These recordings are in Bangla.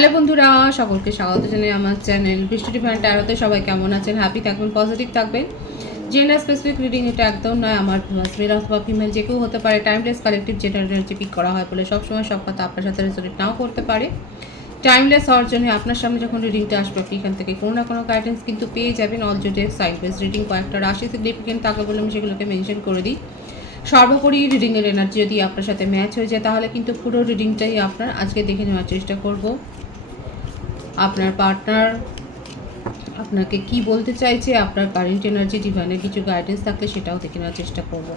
হ্যালো বন্ধুরা, সকলকে স্বাগত জানাই আমার চ্যানেল বৃষ্টি ডিভাইন ট্যারোতে। সবাই কেমন আছেন? হ্যাপি থাকবেন, পজিটিভ থাকবেন। জেন্ডার স্পেসিফিক রিডিং এটা একদম নয়। আমার মেল অথবা ফিমেল যে কেউ হতে পারে। Timeless collective gender energy pick করা হয় বলে সবসময় সব কথা আপনার সাথে রেজোনেট নাও করতে পারে। টাইমলেস হওয়ার জন্য আপনার সামনে যখন রিডিংটা আসবে আপনি এখান থেকে কোনো না কোনো গাইডেন্স কিন্তু পেয়ে যাবেন। All zodiac side base reading কয়েকটা রাশি সিগনিফিকেন্ট থাকে বলে আমি সেগুলোকে মেনশন করে দিই। সর্বোপরি রিডিংয়ের এনার্জি যদি আপনার সাথে ম্যাচ হয়ে যায় তাহলে কিন্তু পুরো রিডিংটাই আপনার আজকে দেখে নেওয়ার চেষ্টা করব। আপনার পার্টনার আপনাকে কি বলতে চাইছে, আপনার কারেন্ট এনার্জি, ডিভাইনের কিছু গাইডেন্স থাকলে সেটাও দেখে নেওয়ার চেষ্টা করব।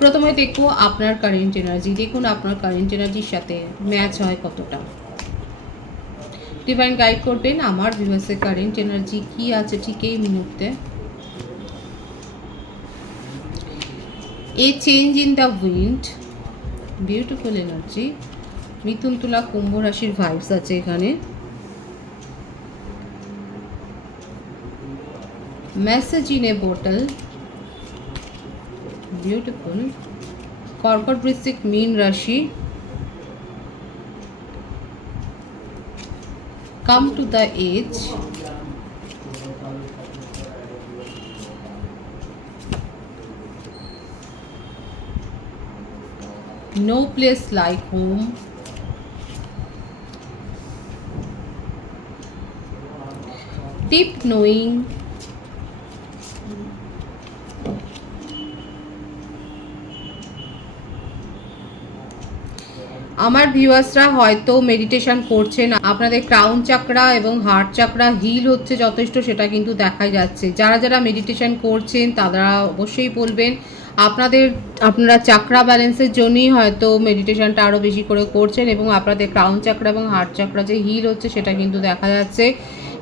প্রথমে দেখব আপনার কারেন্ট এনার্জি। দেখুন আপনার কারেন্ট এনার্জির সাথে ম্যাচ হয় কতটা। ডিভাইন গাইড করবেন আমার ভিউয়ার্সের কারেন্ট এনার্জি কি আছে ঠিক এই মুহূর্তে। A change in the wind, beautiful energy. মিথুন, তুলা, কুম্ভ রাশির ভাইবস আছে এখানে। Message in a bottle, beautiful. কর্কট, বৃশ্চিক, মীন রাশি। Come to the edge, no place like home, deep knowing, আমার ভিউয়ার্সরা হয়তো মেডিটেশন করছেন, আপনাদের ক্রাউন চাকরা এবং হার্ট চাকরা হিল হচ্ছে যথেষ্ট, সেটা কিন্তু দেখা যাচ্ছে। যারা যারা মেডিটেশন করছেন তারা অবশ্যই বলবেন আপনারা চাকরা ব্যালেন্সের জন্যই হয়তো মেডিটেশনটা আরও বেশি করে করছেন এবং আপনাদের ক্রাউন চাকরা এবং হার্ট চাকরা যে হিল হচ্ছে সেটা কিন্তু দেখা যাচ্ছে।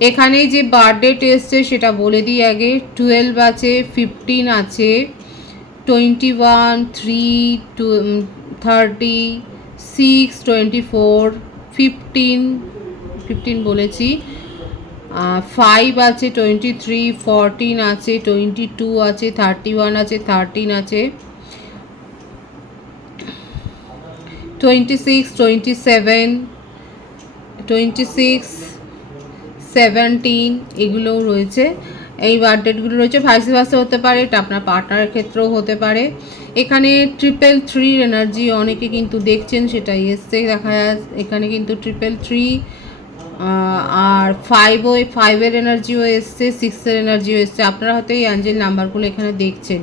এখানে যে বার্থডেট এসছে সেটা বলে দিই আগে। 12 আছে, 15 আছে, 21, 3, 30, 6, 24, 15 বলেছি, 5 আছে, 23, 14 আছে, 22 আছে, 31 আছে, 13 আছে, 26, 27, 26, 17 এগুলোও রয়েছে। এই বার্থডেটগুলো রয়েছে। ভাইস ভার্সা হতে পারে, এটা আপনার পার্টনারের ক্ষেত্রেও হতে পারে। এখানে 333 এনার্জি অনেকে কিন্তু দেখছেন, সেটাই এসছে দেখা যাচ্ছে এখানে কিন্তু 333, আর 5এর এনার্জিও এসছে, 6এর এনার্জিও এসছে। আপনারা হয়তো এই অ্যাঞ্জেল নাম্বারগুলো এখানে দেখছেন।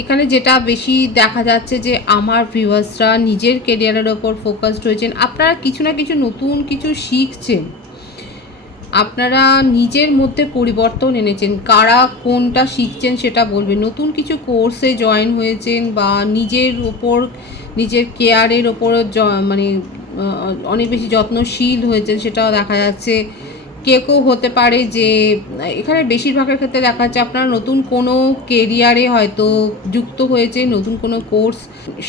এখানে যেটা বেশি দেখা যাচ্ছে যে আমার ভিউয়ার্সরা নিজের কেরিয়ারের ওপর ফোকাসড হয়েছেন। আপনারা কিছু না কিছু নতুন কিছু শিখছেন, আপনারা নিজের মধ্যে পরিবর্তন এনেছেন। কারা কোনটা শিখছেন সেটা বলবেন। নতুন কিছু কোর্সে জয়েন হয়েছেন বা নিজের ওপর, নিজের কেয়ারের ওপর মানে অনেক বেশি যত্নশীল হয়েছেন, সেটাও দেখা যাচ্ছে। কেউ হতে পারে যে এখানে বেশিরভাগের ক্ষেত্রে দেখা যাচ্ছে আপনারা নতুন কোনো কেরিয়ারে হয়তো যুক্ত হয়েছে, নতুন কোনো কোর্স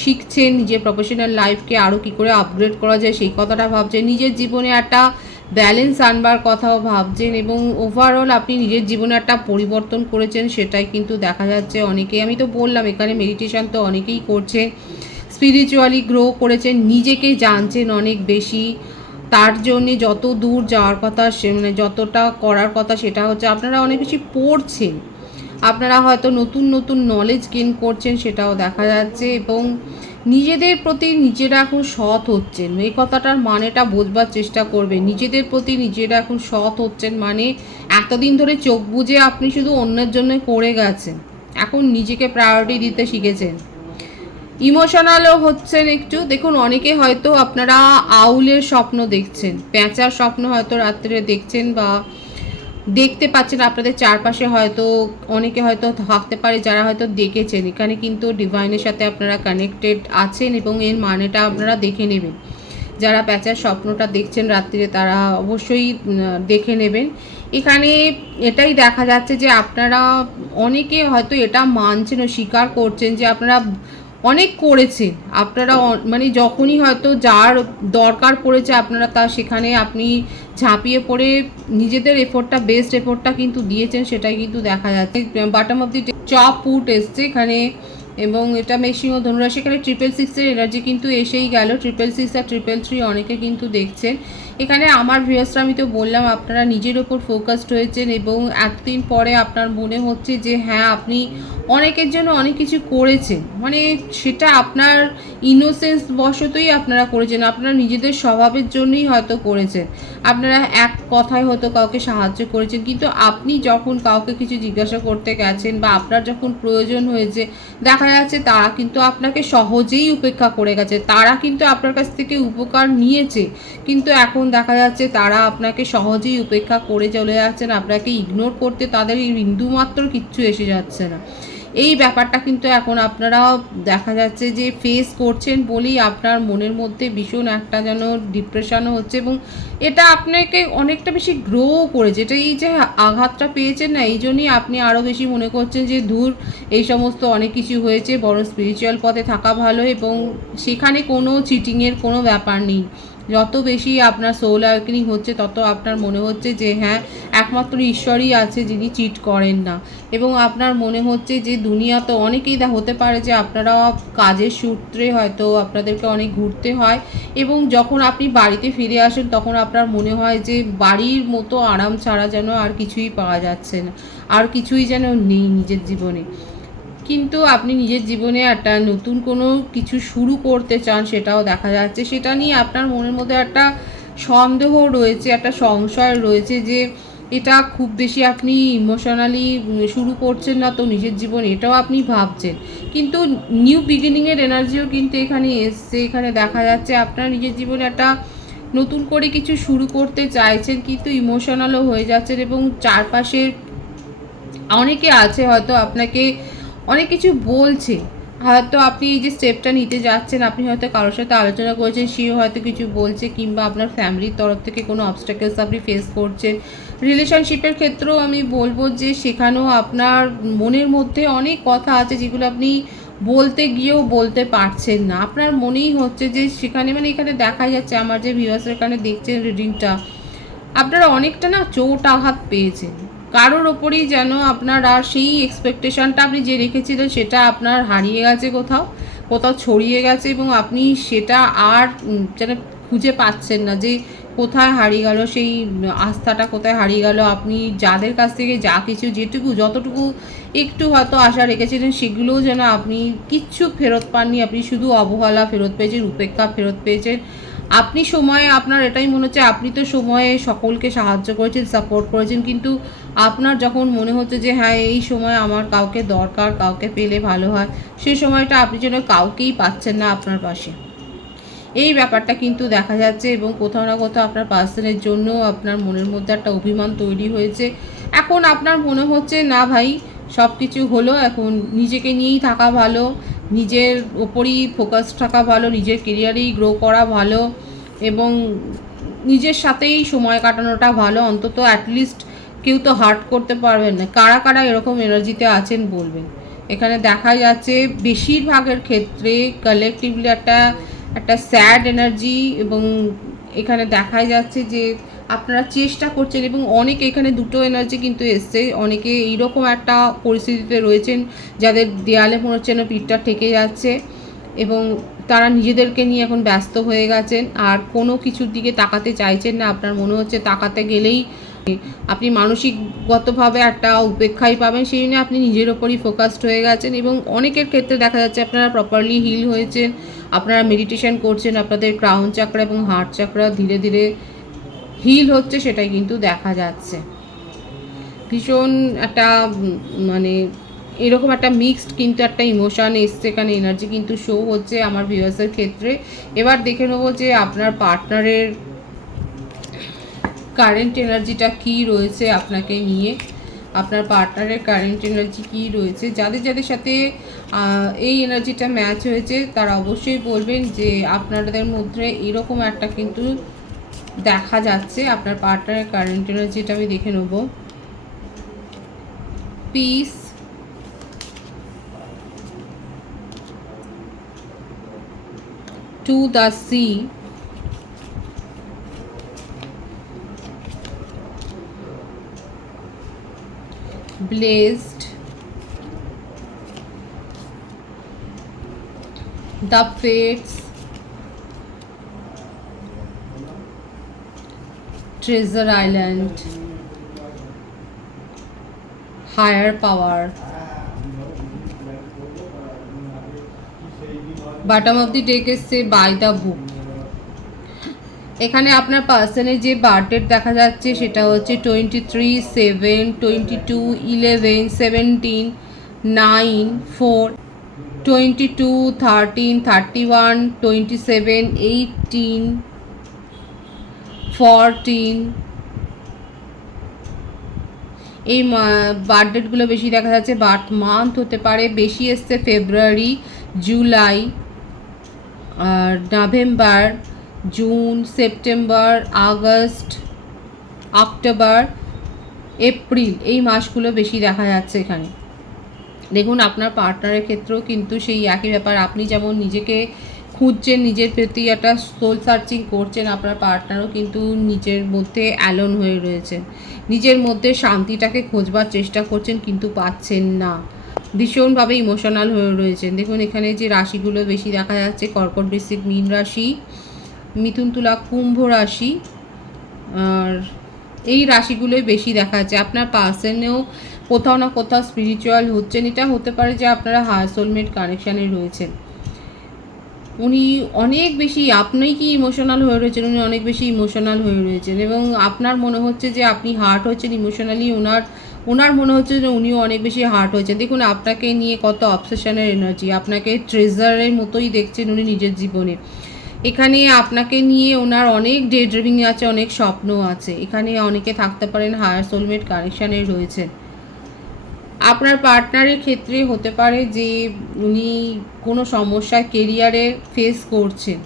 শিখছেন, নিজের প্রফেশনাল লাইফকে আরও কী করে আপগ্রেড করা যায় সেই কথাটা ভাবছেন। নিজের জীবনে একটা ব্যালেন্স আনবার কথাও ভাবছেন এবং ওভারঅল আপনি নিজের জীবনে একটা পরিবর্তন করেছেন, সেটাই কিন্তু দেখা যাচ্ছে। অনেকেই, আমি তো বললাম এখানে মেডিটেশন তো অনেকেই করছে, স্পিরিচুয়ালি গ্রো করেছেন, নিজেকে জানছেন অনেক বেশি। তার জন্যে যত দূর যাওয়ার কথা মানে যতটা করার কথা সেটা হচ্ছে আপনারা অনেক বেশি পড়ছেন, আপনারা হয়তো নতুন নতুন নলেজ গেইন করছেন, সেটাও দেখা যাচ্ছে। এবং নিজেদের প্রতি নিজেরা এখন সৎ হচ্ছেন, এই কথাটার মানেটা বোঝবার চেষ্টা করবেন। নিজেদের প্রতি নিজেরা এখন সৎ হচ্ছেন মানে এতদিন ধরে চোখ বুজে আপনি শুধু অন্যের জন্য করে গেছেন, এখন নিজেকে প্রায়োরিটি দিতে শিখেছেন। ইমোশনালও হচ্ছেন একটু। দেখুন অনেকে হয়তো আপনারা আউলের স্বপ্ন দেখছেন, প্যাঁচার স্বপ্ন হয়তো রাত্রে দেখছেন বা দেখতে পাচ্ছেন আপনাদের চারপাশে। হয়তো অনেকে হয়তো থাকতে পারে যারা হয়তো দেখেছেন। এখানে কিন্তু ডিভাইনের সাথে আপনারা কানেক্টেড আছেন এবং এর মানেটা আপনারা দেখে নেবেন। যারা প্যাঁচার স্বপ্নটা দেখছেন রাত্রিরে তারা অবশ্যই দেখে নেবেন। এখানে এটাই দেখা যাচ্ছে যে আপনারা অনেকে হয়তো এটা মানছেন ও স্বীকার করছেন যে আপনারা অনেক করেছেন। আপনারা মানে যখনই হয়তো যার দরকার পড়েছে আপনারা সেখানে আপনি ঝাঁপিয়ে পড়ে নিজেদের এফোর্টটা, বেস্ট এফোর্টটা কিন্তু দিয়েছেন, সেটাই কিন্তু দেখা যাচ্ছে। বাটম অফ দি চপ পুট এসছে এখানে এবং এটা মেষিং ও ধনুরাশি, এখানে 666-এর এনার্জি কিন্তু এসেই গেল। 666 আর 333 অনেকে কিন্তু দেখছেন এখানে। আমার ভিউয়ার্সরা, আমি তো বললাম আপনারা নিজের ওপর ফোকাসড হয়েছেন এবং এতদিন পরে আপনার মনে হচ্ছে যে হ্যাঁ, আপনি অনেকের জন্য অনেক কিছু করেছেন, মানে সেটা আপনার ইনোসেন্স বশতই আপনারা করেছেন, আপনারা নিজেদের স্বভাবের জন্যই হয়তো করেছেন। আপনারা এক কথায় হয়তো কাউকে সাহায্য করেছেন, কিন্তু আপনি যখন কাউকে কিছু জিজ্ঞাসা করতে গেছেন বা আপনার যখন প্রয়োজন হয়েছে, দেখা যাচ্ছে তারা কিন্তু আপনাকে সহজেই উপেক্ষা করে গেছে। তারা কিন্তু আপনার কাছ থেকে উপকার নিয়েছে, কিন্তু এখন দেখা যাচ্ছে তারা আপনাকে সহজেই উপেক্ষা করে চলে যাচ্ছেন। আপনাকে ইগনোর করতে তাদের এই বিন্দুমাত্র কিচ্ছু এসে যাচ্ছে না। এই ব্যাপারটা কিন্তু এখন আপনারা দেখা যাচ্ছে যে ফেস করছেন বলেই আপনার মনের মধ্যে ভীষণ একটা যেন ডিপ্রেশনও হচ্ছে, এবং এটা আপনাকে অনেকটা বেশি গ্রোও করেছে। এটা এই যে আঘাতটা পেয়েছেন না, এই জন্যই আপনি আরও বেশি মনে করছেন যে দূর, এই সমস্ত অনেক কিছু হয়েছে, বরং স্পিরিচুয়াল পথে থাকা ভালো, এবং সেখানে কোনো চিটিংয়ের কোনো ব্যাপার নেই। যত বেশি আপনার সোল অ্যাওয়েকেনিং হচ্ছে, তত আপনার মনে হচ্ছে যে হ্যাঁ, একমাত্র ঈশ্বরই আছে যিনি চিট করেন না। এবং আপনার মনে হচ্ছে যে দুনিয়া তো অনেকেই হতে পারে যে আপনারা কাজের সূত্রে হয়তো আপনাদেরকে অনেক ঘুরতে হয়, এবং যখন আপনি বাড়িতে ফিরে আসেন তখন আপনার মনে হয় যে বাড়ির মতো আরাম ছাড়া যেন আর কিছুই পাওয়া যাচ্ছে না, আর কিছুই যেন নেই নিজের জীবনে। কিন্তু আপনি নিজের জীবনে একটা নতুন কোনো কিছু শুরু করতে চান, সেটাও দেখা যাচ্ছে। সেটা নিয়ে আপনার মনের মধ্যে একটা সন্দেহ রয়েছে, একটা সংশয় রয়েছে যে এটা খুব বেশি আপনি ইমোশনালি শুরু করছেন না তো নিজের জীবনে, এটাও আপনি ভাবছেন। কিন্তু নিউ বিগিনিংয়ের এনার্জিও কিন্তু এখানে এসছে। এখানে দেখা যাচ্ছে আপনার নিজের জীবনে একটা নতুন করে কিছু শুরু করতে চাইছেন, কিন্তু ইমোশনালও হয়ে যাচ্ছেন, এবং চারপাশে অনেকে আছে হয়তো আপনাকে অনেক কিছু বলছে। হয়তো আপনি এই যে স্টেপটা নিতে যাচ্ছেন, আপনি হয়তো কারোর সাথে আলোচনা করেছেন, সেও হয়তো কিছু বলছে, কিংবা আপনার ফ্যামিলির তরফ থেকে কোনো অবস্ট্যাকলস আপনি ফেস করছেন। রিলেশনশিপের ক্ষেত্রেও আমি বলবো যে সেখানেও আপনার মনের মধ্যে অনেক কথা আছে যেগুলো আপনি বলতে গিয়েও বলতে পারছেন না। আপনার মনেই হচ্ছে যে সেখানে, মানে এখানে দেখা যাচ্ছে আমার যে ভিউয়ার্সের এখানে দেখছেন রিডিংটা, আপনারা অনেকটা না চোট আঘাত পেয়েছেন কারোর ওপরেই, যেন আপনার আর সেই এক্সপেকটেশনটা আপনি যে রেখেছিলেন সেটা আপনার হারিয়ে গেছে, কোথাও কোথাও ছড়িয়ে গেছে, এবং আপনি সেটা আর যেন খুঁজে পাচ্ছেন না যে কোথায় হারিয়ে গেল সেই আস্থাটা, কোথায় হারিয়ে গেল। আপনি যাদের কাছ থেকে যা কিছু যেটুকু যতটুকু একটু হয়তো আশা রেখেছিলেন, সেগুলোও যেন আপনি কিচ্ছু ফেরত পাননি। আপনি শুধু অবহেলা ফেরত পেয়েছেন, উপেক্ষা ফেরত পেয়েছেন। আপনি সময়ে, আপনার এটাই মনে হচ্ছে আপনি তো সময়ে সকলকে সাহায্য করেছেন, সাপোর্ট করেছেন, কিন্তু আপনার যখন মনে হচ্ছে যে হ্যাঁ, এই সময় আমার কাউকে দরকার, কাউকে পেলে ভালো হয়, সেই সময়টা আপনি যেন কাউকেই পাচ্ছেন না আপনার পাশে। এই ব্যাপারটা কিন্তু দেখা যাচ্ছে, এবং কোথাও না কোথাও আপনার পার্সনের জন্য আপনার মনের মধ্যে একটা অভিমান তৈরি হয়েছে। এখন আপনার মনে হচ্ছে না ভাই, সব কিছু হলো, এখন নিজেকে নিয়েই থাকা ভালো, নিজের ওপরই ফোকাস থাকা ভালো, নিজের কেরিয়ারেই গ্রো করা ভালো, এবং নিজের সাথেই সময় কাটানোটা ভালো। অন্তত অ্যাটলিস্ট কেউ তো হার্ট করতে পারবেন না। কারা কারা এরকম এনার্জিতে আছেন বলবেন। এখানে দেখা যাচ্ছে বেশিরভাগের ক্ষেত্রে কালেকটিভলি একটা একটা স্যাড এনার্জি, এবং এখানে দেখা যাচ্ছে যে আপনারা চেষ্টা করছেন, এবং অনেকে এখানে দুটো এনার্জি কিন্তু এসছে। অনেকে এইরকম একটা পরিস্থিতিতে রয়েছেন যাদের দেয়ালে মনে হচ্ছে যেন পিঠটা ঠেকে যাচ্ছে, এবং তারা নিজেদেরকে নিয়ে এখন ব্যস্ত হয়ে গেছেন, আর কোনো কিছুর দিকে তাকাতে চাইছেন না। আপনার মনে হচ্ছে তাকাতে গেলেই আপনি মানসিকগতভাবে একটা উপেক্ষাই পাবেন, সেই জন্য আপনি নিজের ওপরই ফোকাসড হয়ে গেছেন। এবং অনেকের ক্ষেত্রে দেখা যাচ্ছে আপনারা প্রপারলি হিল হয়েছেন, আপনারা মেডিটেশন করছেন, আপনাদের ক্রাউন চাকরা এবং হার্ট চাকরা ধীরে ধীরে হিল হচ্ছে, সেটাই কিন্তু দেখা যাচ্ছে। ভীষণ একটা মানে এরকম একটা মিক্সড কিন্তু একটা ইমোশান এসছে এখানে, এনার্জি কিন্তু শো হচ্ছে আমার ভিউয়ার্সের ক্ষেত্রে। এবার দেখে নেবো যে আপনার পার্টনারের কারেন্ট এনার্জিটা কী রয়েছে আপনাকে নিয়ে। আপনার পার্টনারের কারেন্ট এনার্জি কী রয়েছে, যাদের যাদের সাথে এই এনার্জিটা ম্যাচ হয়েছে তারা অবশ্যই বলবেন যে আপনাদের মধ্যে এরকম একটা কিন্তু দেখা যাচ্ছে। আপনার পার্টনারের কারেন্ট এনার্জিটা আমি দেখে নেব। Peace, to the sea, blessed, the fates, treasure island, higher power, bottom of the deck এসছে বাই দ্য বুক। এখানে আপনার পার্সনের যে বার্থডেট দেখা যাচ্ছে সেটা হচ্ছে 23/7/22/11/17/9/4 22/13/31/27/18/14। এই বার্থডেটগুলো বেশি দেখা যাচ্ছে। বার্থ মান্থ হতে পারে, বেশি এসছে February, July, November, June, September, August, October, April, এই মাসগুলো বেশি দেখা যাচ্ছে এখানে। দেখুন আপনার পার্টনারের ক্ষেত্রেও কিন্তু সেই একই ব্যাপার। আপনি যেমন নিজেকে খুঁজছেন, নিজের প্রতি একটা সোল সার্চিং করছেন, আপনার পার্টনারও কিন্তু নিজের মধ্যে অ্যালোন হয়ে রয়েছেন, নিজের মধ্যে শান্তিটাকে খোঁজবার চেষ্টা করছেন কিন্তু পাচ্ছেন না, ভীষণভাবে ইমোশনাল হয়ে রয়েছেন। দেখুন এখানে যে রাশিগুলো বেশি দেখা যাচ্ছে, কর্কট, বৃশ্চিক, মীন রাশি, মিথুন, তুলা, কুম্ভ রাশি, আর এই রাশিগুলোই বেশি দেখা যাচ্ছে। আপনার পার্সনেও কোথাও না কোথাও স্পিরিচুয়াল হচ্ছেন। এটা হতে পারে যে আপনারা হায়ার সোলমেট কানেকশানে রয়েছেন। উনি অনেক বেশি, আপনি কি ইমোশনাল হয়ে রয়েছেন, উনি অনেক বেশি ইমোশনাল হয়ে রয়েছেন এবং আপনার মনে হচ্ছে যে আপনি হার্ট হচ্ছেন ইমোশনালি, ওনার মনে হচ্ছে যে উনিও অনেক বেশি হার্ট হয়েছেন। দেখুন আপনাকে নিয়ে কত অবসেশনের এনার্জি, আপনাকে ট্রেজারের মতোই দেখছেন উনি নিজের জীবনে। এখানে আপনাকে নিয়ে ওনার অনেক ডে ড্রিমিং আছে, অনেক স্বপ্ন আছে। এখানে অনেকে থাকতে পারেন হায়ার সোলমেট কানেকশানে রয়েছেন। আপনার পার্টনারের ক্ষেত্রে হতে পারে যে উনি কোনো সমস্যা কেরিয়ারে ফেস করছেন,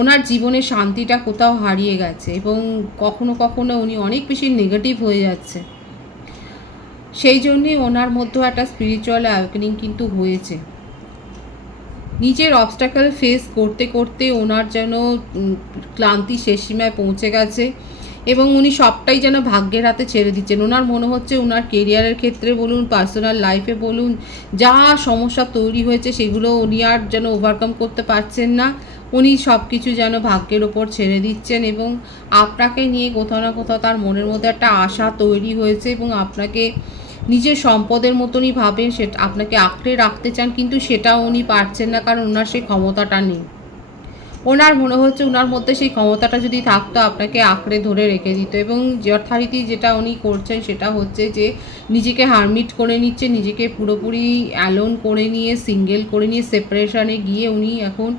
ওনার জীবনে শান্তিটা কোথাও হারিয়ে গেছে এবং কখনো কখনো উনি অনেক বেশি নেগেটিভ হয়ে যাচ্ছে। সেই জন্যে ওনার মধ্যেও একটা স্পিরিচুয়াল অ্যাওয়েকেনিং কিন্তু হয়েছে। নিজের অবস্ট্যাকল ফেস করতে করতে ওনার যেন ক্লান্তি শেষ সীমায় পৌঁছে গেছে এবং উনি সবটাই যেন ভাগ্যের হাতে ছেড়ে দিচ্ছেন। ওনার মনে হচ্ছে ওনার কেরিয়ারের ক্ষেত্রে বলুন, পার্সোনাল লাইফে বলুন, যা সমস্যা তৈরি হয়েছে সেগুলো উনি আর যেন ওভারকাম করতে পারছেন না। উনি সব কিছু যেন ভাগ্যের ওপর ছেড়ে দিচ্ছেন এবং আপনাকে নিয়ে কোথাও না কোথাও তার মনের মধ্যে একটা আশা তৈরি হয়েছে এবং আপনাকে নিজের সম্পদের মতনই ভাবেন, সেটা আপনাকে আঁকড়ে রাখতে চান, কিন্তু সেটাও উনি পারছেন না, কারণ ওনার সেই ক্ষমতাটা নেই। ওনার মনে হচ্ছে ওনার মধ্যে সেই ক্ষমতাটা যদি থাকতো আপনাকে আঁকড়ে ধরে রেখে দিত এবং যথারীতি যেটা উনি করছেন সেটা হচ্ছে যে নিজেকে হারমিট করে নিচ্ছে, নিজেকে পুরোপুরি অ্যালোন করে নিয়ে, সিঙ্গেল করে নিয়ে, সেপারেশনে গিয়ে উনি এখন,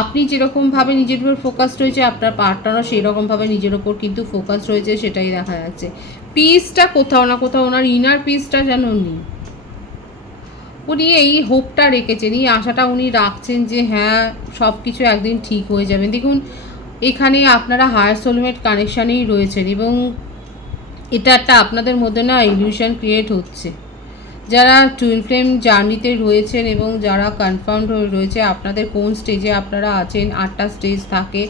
আপনি যেরকমভাবে নিজের উপর ফোকাস রয়েছে আপনার পার্টনারও সেই রকমভাবে নিজের ওপর কিন্তু ফোকাস রয়েছে, সেটাই দেখা যাচ্ছে। পিসটা কোথাও না কোথাও ওনার ইনার পিসটা যেন নেই। উনি এই হোপটা রেখেছেন, এই আশাটা উনি রাখছেন যে হ্যাঁ সব কিছু একদিন ঠিক হয়ে যাবে। দেখুন এখানে আপনারা হায়ার সোলমেট কানেকশানেই রয়েছেন এবং এটা একটা আপনাদের মধ্যে না ইলিউশন ক্রিয়েট হচ্ছে। যারা টুইন ফ্লেম জার্নিতে রয়েছেন এবং যারা কনফার্মড হয়ে রয়েছে, আপনাদের কোন স্টেজে আপনারা আছেন, 8টা স্টেজ থাকে,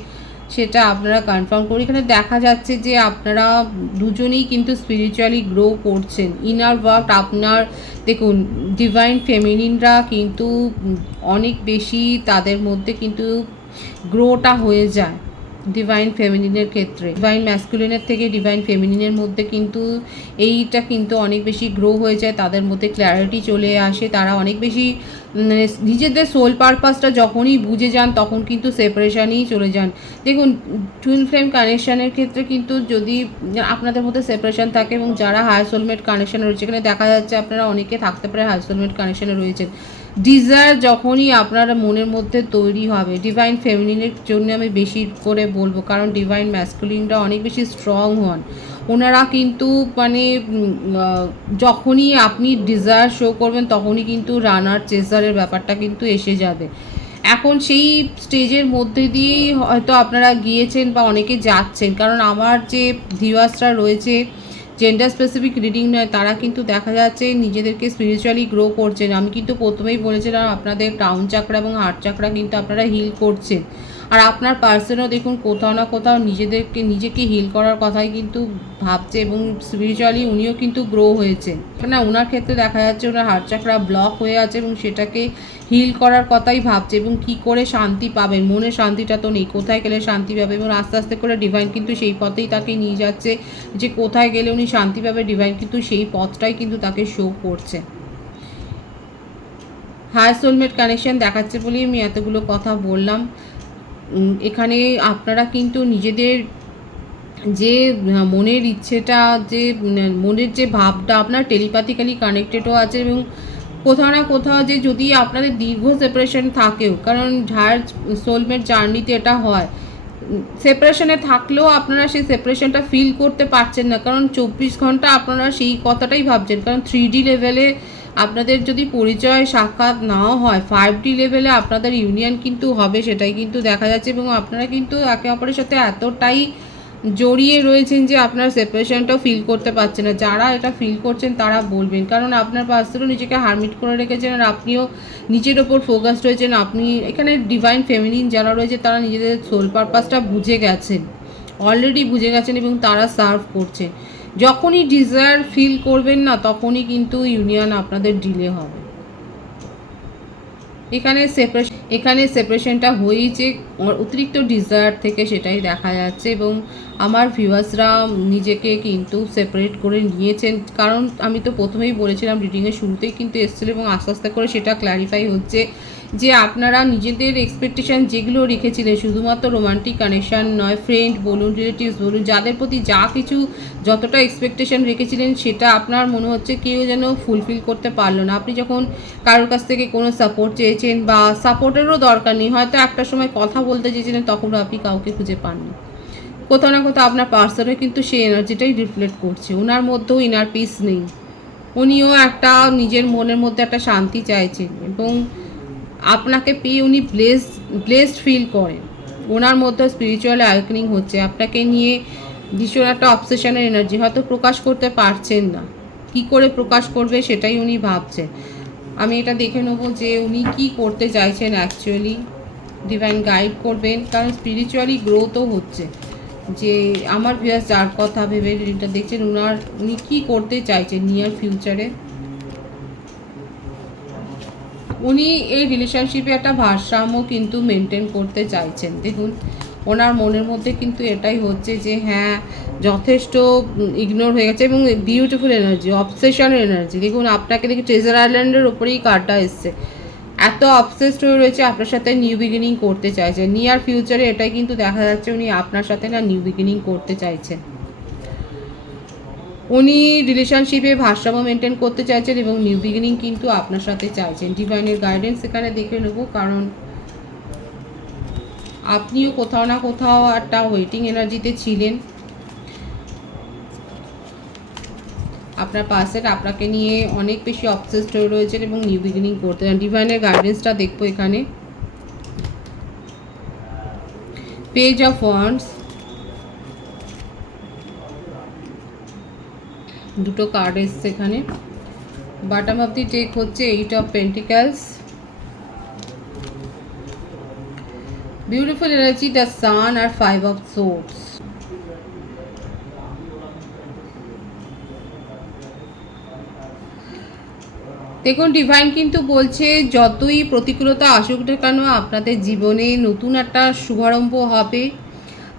সেটা আপনারা কনফার্ম করে এখানে দেখা যাচ্ছে যে আপনারা দুজনেই কিন্তু স্পিরিচুয়ালি গ্রো করছেন। ইনার ওয়ার্ক আপনার, দেখুন ডিভাইন ফেমিনিনরা কিন্তু অনেক বেশি তাদের মধ্যে কিন্তু গ্রোটা হয়ে যায় ডিভাইন ফেমিনিনের ক্ষেত্রে। ডিভাইন ম্যাসকুলিনের থেকে ডিভাইন ফেমিনিনের মধ্যে কিন্তু এইটা কিন্তু অনেক বেশি গ্রো হয়ে যায়, তাদের মধ্যে ক্ল্যারিটি চলে আসে, তারা অনেক বেশি নিজেদের সোল পারপাসটা যখনই বুঝে যান তখন কিন্তু সেপারেশানেই চলে যান। দেখুন টুইন ফ্লেম কানেকশানের ক্ষেত্রে কিন্তু যদি আপনাদের মধ্যে সেপারেশান থাকে এবং যারা হায়ার সোলমেট কানেকশানে রয়েছে, এখানে দেখা যাচ্ছে আপনারা অনেকে থাকতে পারে হায়ার সোলমেট কানেকশানে রয়েছেন, ডিজায়ার যখনই আপনার মনের মধ্যে তৈরি হবে, ডিভাইন ফেমিনিনের জন্য আমি বেশি করে বলবো, কারণ ডিভাইন ম্যাসকুলিনরা অনেক বেশি স্ট্রং হন। ওনারা কিন্তু মানে যখনই আপনি ডিজায়ার শো করবেন তখনই কিন্তু রানার চেসারের ব্যাপারটা কিন্তু এসে যাবে। এখন সেই স্টেজের মধ্যে দিয়েই হয়তো আপনারা গিয়েছেন বা অনেকে যাচ্ছেন, কারণ আমার যে ভিউয়ার্সরা রয়েছে জেন্ডার স্পেসিফিক রিডিং নয়, তারা কিন্তু দেখা যাচ্ছে নিজেদেরকে স্পিরিচুয়ালি গ্রো করছেন। আমি কিন্তু প্রথমেই বলেছিলাম আপনাদের ক্রাউন চাকরা এবং হার্ট চাকরা কিন্তু আপনারা হিল করছেন। আর আপনার পার্সনও দেখুন কোথাও না কোথাও নিজেকে হিল করার কথাই কিন্তু ভাবছে, এবং স্পিরিচুয়ালি উনিও কিন্তু গ্রো হয়েছে না। ওনার ক্ষেত্রে দেখা যাচ্ছে ওনার হার্ট চাকরা ব্লক হয়ে আছে এবং সেটাকে হিল করার কথাই ভাবছে, এবং কি করে শান্তি পাবেন, মনের শান্তিটা তো নেই, কোথায় গেলে শান্তি পাবে, এবং আস্তে আস্তে করে ডিভাইন কিন্তু সেই পথেই তাকে নিয়ে যাচ্ছে, যে কোথায় গেলে উনি শান্তি পাবে ডিভাইন কিন্তু সেই পথটাই কিন্তু তাকে শো করছে। হায়ার সোলমেট কানেকশন দেখাচ্ছে বলেই আমি এতগুলো কথা বললাম। এখানে আপনারা কিন্তু নিজেদের যে মনের ইচ্ছেটা, যে মনের যে ভাবটা আপনার টেলিপ্যাথিক্যালি কানেক্টেডও আছে, এবং কোথাও না কোথাও যে যদি আপনাদের দীর্ঘ সেপারেশন থাকেও, কারণ হায়ার সোলমেট জার্নিতে এটা হয়, সেপারেশনে থাকলেও আপনারা সেই সেপারেশনটা ফিল করতে পারছেন না, কারণ 24 ঘন্টা আপনারা সেই কথাটাই ভাবছেন, কারণ 3D লেভেলে আপনাদের যদি পরিচয় সাক্ষাৎ নাও হয়, 5D লেভেলে আপনাদের ইউনিয়ন কিন্তু হবে, সেটাই কিন্তু দেখা যাচ্ছে, এবং আপনারা কিন্তু একে অপরের সাথে এতটাই জড়িয়ে রয়েছেন যে আপনার সেপারেশনটাও ফিল করতে পারছেন না। যারা এটা ফিল করছেন তারা বলবেন, কারণ আপনার পার্সনও নিজেকে হারমিট করে রেখেছেন, আর আপনিও নিজের ওপর ফোকাস রয়েছেন। আপনি এখানে ডিভাইন ফেমিনিন যারা রয়েছে তারা নিজেদের সোল পারপাসটা বুঝে গেছেন, অলরেডি বুঝে গেছেন, এবং তারা সার্ভ করছে। যখনই ডিজায়ার ফিল করবেন না, তখনই কিন্তু ইউনিয়ন আপনাদের ডিলে হবে। এখানে সেপারেশনটা হয়েছে অতিরিক্ত ডিজায়ার থেকে, সেটাই দেখা যাচ্ছে, এবং আমার ভিউয়ার্সরা নিজেকে কিন্তু সেপারেট করে নিয়েছেন, কারণ আমি তো প্রথমেই বলেছিলাম রিডিংয়ের শুরুতেই কিন্তু এসেছিল, এবং আস্তে আস্তে করে সেটা ক্ল্যারিফাই হচ্ছে যে আপনারা নিজেদের এক্সপেকটেশান যেগুলো রেখেছিলেন, শুধুমাত্র রোমান্টিক কানেকশান নয়, ফ্রেন্ড বলুন, রিলেটিভস বলুন, যাদের প্রতি যা কিছু যতটা এক্সপেকটেশান রেখেছিলেন, সেটা আপনার মনে হচ্ছে কেউ যেন ফুলফিল করতে পারলো না। আপনি যখন কারোর কাছ থেকে কোনো সাপোর্ট চেয়েছেন, বা সাপোর্টেরও দরকার নেই, হয়তো একটা সময় কথা বলতে চেয়েছিলেন, তখনও আপনি কাউকে খুঁজে পাননি। কোথাও না কোথাও আপনার পার্সনে কিন্তু সেই এনার্জিটাই রিফ্লেক্ট করছে। ওনার মধ্যেও ইনার পিস নেই, উনিও একটা নিজের মনের মধ্যে একটা শান্তি চাইছেন, এবং আপনাকে পেয়ে উনি ব্লেসড ফিল করেন। ওনার মধ্যে স্পিরিচুয়াল অ্যাওয়েকেনিং হচ্ছে, আপনাকে নিয়ে ভীষণ একটা অবসেশনের এনার্জি, হয়তো প্রকাশ করতে পারছেন না, কি করে প্রকাশ করবে সেটাই উনি ভাবছেন। আমি এটা দেখে নেবো যে উনি কি করতে চাইছেন অ্যাকচুয়ালি, ডিভাইন গাইড করবেন, কারণ স্পিরিচুয়ালি গ্রোথও হচ্ছে। যে আমার ভিউয়ার্স যার কথা ভেবে রিডিংটা দেখছেন, উনি কি করতে চাইছেন নিয়ার ফিউচারে। উনি এই রিলেশনশিপে একটা ভারসাম্য কিন্তু মেনটেন করতে চাইছেন। দেখুন ওনার মনের মধ্যে কিন্তু এটাই হচ্ছে যে হ্যাঁ, যথেষ্ট ইগনোর হয়ে গেছে, এবং বিউটিফুল এনার্জি, অবসেশনের এনার্জি। দেখুন আপনাকে দেখি ট্রেজার আইল্যান্ডের ওপরেই কার্ডটা এসছে, এত অবসেসড হয়ে রয়েছে, আপনার সাথে নিউ বিগিনিং করতে চাইছেন নিয়ার ফিউচারে। এটাই কিন্তু দেখা যাচ্ছে উনি আপনার সাথে না নিউ বিগিনিং করতে চাইছেন। উনি রিলেশনশিপে ভারসাম্য মেনটেন করতে চাইছেন, এবং নিউ বিগিনিং কিন্তু আপনার সাথে চাইছেন। ডিভাইনের গাইডেন্স এখানে দেখে নেব, কারণ আপনিও কোথাও না কোথাও একটা ওয়েটিং এনার্জিতে ছিলেন। আপনার পার্সন আপনাকে নিয়ে অনেক বেশি অবসেসড হয়ে রয়েছেন, এবং নিউ বিগিনিং করতে চান। ডিভাইনের গাইডেন্সটা দেখবো এখানে। পেজ অফ ওয়ান্ডস, দুটো কার্ড এসছে এখানে। বটম অফ দি টেক হচ্ছে 8 of pentacles, beautiful energy, the sun, আর 5 অফ সোর্ডস। দেখুন ডিভাইন কিন্তু বলছে যতই প্রতিকূলতা আসুক না কেন, আপনাদের জীবনে নতুন একটা শুভারম্ভ হবে,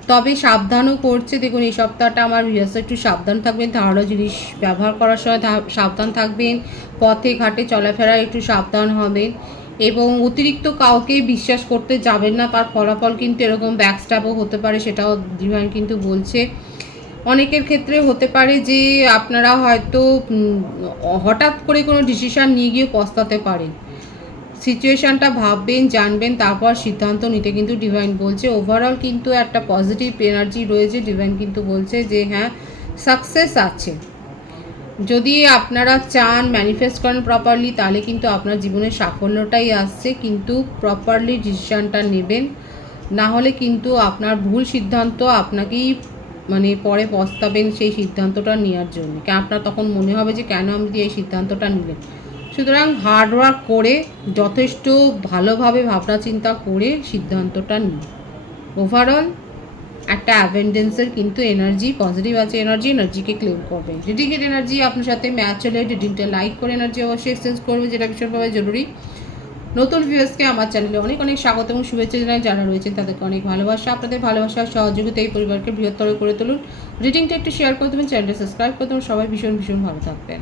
তবে সাবধানও করছে। দেখুন এই সপ্তাহটা আমার ভিউয়ার্স একটু সাবধান থাকবেন, ধারালো জিনিস ব্যবহার করার সময় সাবধান থাকবেন, পথে ঘাটে চলাফেরা একটু সাবধান হবেন, এবং অতিরিক্ত কাউকে বিশ্বাস করতে যাবেন না, তার ফলাফল কিন্তু এরকম ব্যাকস্ট্যাপও হতে পারে, সেটাও ডিভাইন কিন্তু বলছে। অনেকের ক্ষেত্রে হতে পারে যে আপনারা হয়তো হঠাৎ করে কোনো ডিসিশান নিয়ে গিয়ে পস্তাতে পারেন। সিচুয়েশানটা ভাববেন, জানবেন, তারপর সিদ্ধান্ত নিতে কিন্তু ডিভাইন বলছে। ওভারঅল কিন্তু একটা পজিটিভ এনার্জি রয়েছে। ডিভাইন কিন্তু বলছে যে হ্যাঁ, সাকসেস আছে। যদি আপনারা চান ম্যানিফেস্ট করেন প্রপারলি, তাহলে কিন্তু আপনার জীবনের সাফল্যটাই আসছে, কিন্তু প্রপারলি ডিসিশানটা নেবেন, না হলে কিন্তু আপনার ভুল সিদ্ধান্ত আপনাকেই পরে পস্তাবেন সেই সিদ্ধান্তটা নেওয়ার জন্য। আপনার তখন মনে হবে যে কেন আমি এই সিদ্ধান্তটা নিলেন। সুতরাং হার্ডওয়ার্ক করে যথেষ্ট ভালোভাবে ভাবনা চিন্তা করে সিদ্ধান্তটা নিন। ওভারঅল একটা অ্যাভেন্ডেন্সের কিন্তু এনার্জি পজিটিভ আছে, এনার্জিকে ক্লেম করবে। রিডিংয়ের এনার্জি আপনার সাথে ম্যাচ হলে রিডিংটা লাইক করে এনার্জি অবশ্যই এক্সচেঞ্জ করবে, যেটা ভীষণভাবে জরুরি। নতুন ভিউয়ার্সকে আমার চ্যানেলে অনেক অনেক স্বাগত এবং শুভেচ্ছা জানাই। যারা রয়েছেন তাদেরকে অনেক ভালোবাসা। আপনাদের ভালোবাসার সহযোগিতা এই পরিবারকে বৃহত্তর করে তুলুন। রিডিংটা একটু শেয়ার করে দেবেন, চ্যানেলটা সাবস্ক্রাইব করে দেবেন। সবাই ভীষণ ভীষণ ভালো থাকবেন।